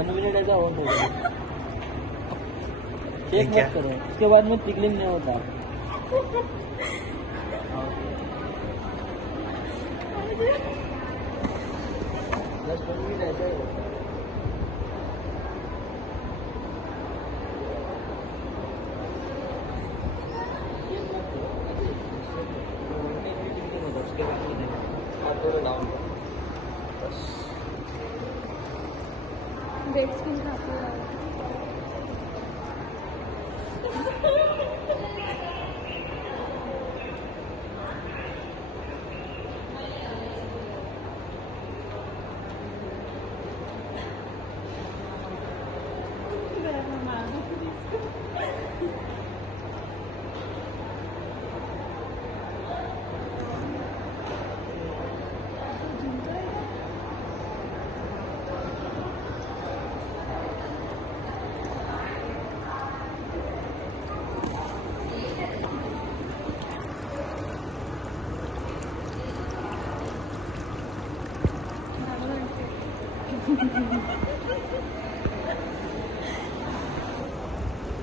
1 minute ऐसा on हो गया। चेक क्या? मत करो, उसके बाद में पिकलिंग नहीं होता। बस 1 मिनट ऐसा ही होता है। चेक मत करो, ऐसे ही। पिकलिंग होता है, उसके बाद में नहीं। हाथ थोड़ा डाउन करो, बस। डेट स्किन खाती है।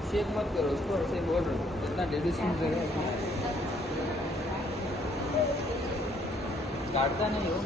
शेक मत करो उसको, ऐसे बोल रहा हूँ जितना डेली स्किन से काटता नहीं हो।